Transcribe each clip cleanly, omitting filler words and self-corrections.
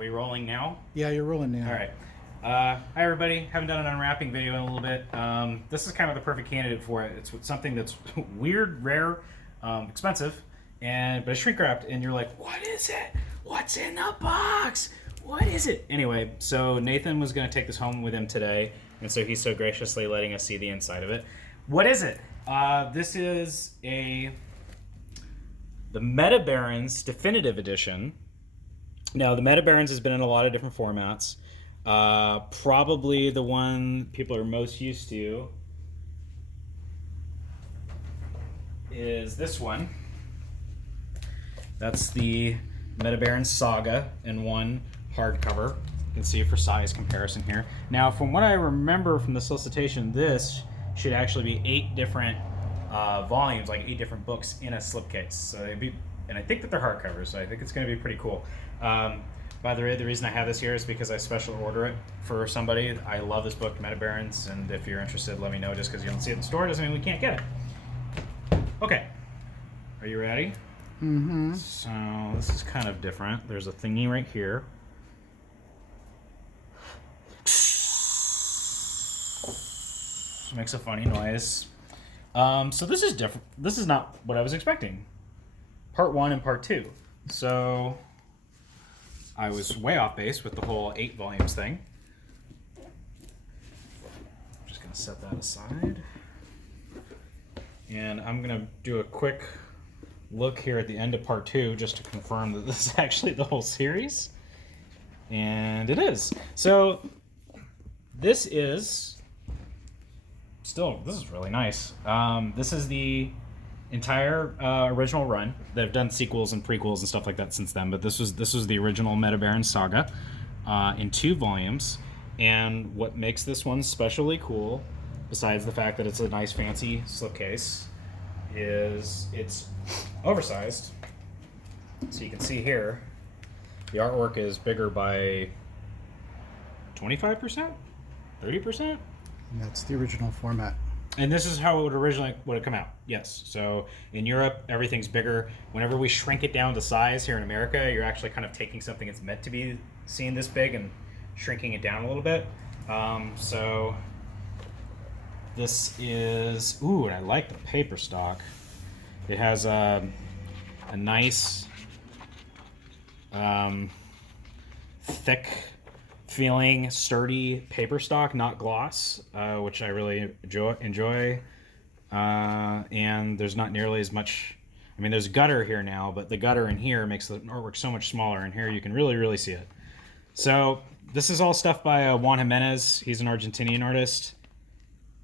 we rolling now? Yeah, you're rolling now. All right. Hi, everybody. Haven't done an unwrapping video in a little bit. This is kind of the perfect candidate for it. It's something that's weird, rare, expensive, but it's shrink wrapped, and you're like, what is it? What's in the box? What is it? Anyway, so Nathan was going to take this home with him today, and so he's so graciously letting us see the inside of it. What is it? This is the Metabarons Definitive Edition. Now, the Metabarons has been in a lot of different formats. Probably the one people are most used to is this one. That's the Metabarons Saga in one hardcover. You can see it for size comparison here. Now, from what I remember from the solicitation, this should actually be 8 different volumes, like 8 different books in a slipcase. So and I think that they're hardcovers, so I think it's going to be pretty cool. By the way, the reason I have this here is because I special order it for somebody. I love this book, Metabarons, and if you're interested, let me know. Just because you don't see it in the store doesn't mean we can't get it. Okay. Are you ready? Mm-hmm. So this is kind of different. There's a thingy right here. Makes a funny noise. So this is different. This is not what I was expecting. Part 1 and part 2. So I was way off base with the whole 8 volumes thing. I'm just going to set that aside. And I'm going to do a quick look here at the end of part 2 just to confirm that this is actually the whole series. And it is. So this is this is really nice. This is the entire original run. They've done sequels and prequels and stuff like that since then, but this was the original Metabarons saga in 2 volumes. And what makes this one especially cool, besides the fact that it's a nice fancy slipcase, is it's oversized. So you can see here, the artwork is bigger by 25%, 30%. And that's the original format. And this is how it would have come out. Yes. So in Europe, everything's bigger. Whenever we shrink it down to size here in America, you're actually kind of taking something that's meant to be seen this big and shrinking it down a little bit. So this is, and I like the paper stock. It has a nice, thick feeling, sturdy paper stock, not gloss, which I really enjoy. And there's not nearly as much. I mean, there's gutter here now, but the gutter in here makes the artwork so much smaller. And here you can really, really see it. So this is all stuff by Juan Jimenez. He's an Argentinian artist.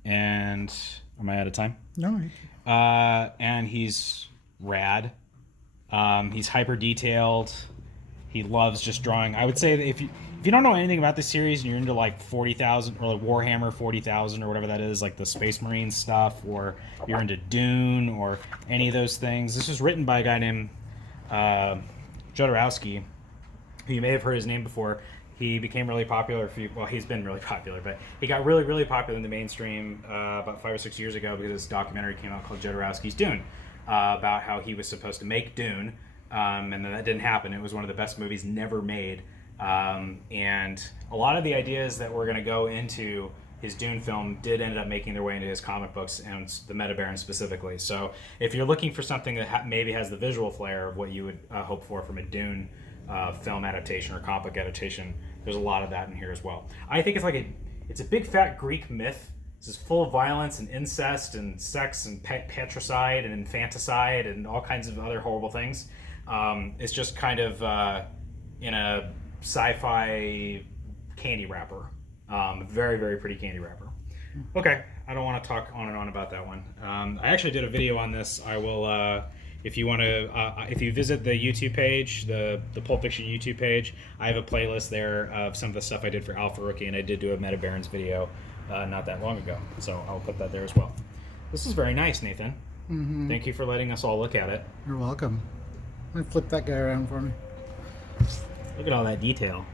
And am I out of time? No. And he's rad. He's hyper detailed. He loves just drawing. I would say that if you don't know anything about this series and you're into like 40,000 or like Warhammer 40,000 or whatever that is, like the Space Marine stuff, or you're into Dune or any of those things, this was written by a guy named Jodorowsky, who you may have heard his name before. He became really popular. He's been really popular, but he got really, really popular in the mainstream about 5 or 6 years ago because this documentary came out called Jodorowsky's Dune, about how he was supposed to make Dune, and then that didn't happen. It was one of the best movies never made. And a lot of the ideas that were going to go into his Dune film did end up making their way into his comic books and the Metabarons specifically. So if you're looking for something that maybe has the visual flair of what you would hope for from a Dune film adaptation or comic book adaptation, there's a lot of that in here as well. I think it's a big fat Greek myth. This is full of violence and incest and sex and patricide and infanticide and all kinds of other horrible things. It's just kind of in a sci-fi candy wrapper. Very, very pretty candy wrapper. Okay, I don't want to talk on and on about that one. I actually did a video on this. I will, if you want to, if you visit the YouTube page, the Pulp Fiction YouTube page, I have a playlist there of some of the stuff I did for Alpha Rookie, and I did do a Metabarons video not that long ago. So I'll put that there as well. This is very nice, Nathan. Mm-hmm. Thank you for letting us all look at it. You're welcome. Let me flip that guy around for me. Look at all that detail.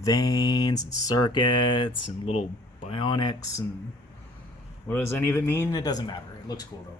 Veins and circuits and little bionics and what does any of it mean? It doesn't matter. It looks cool though.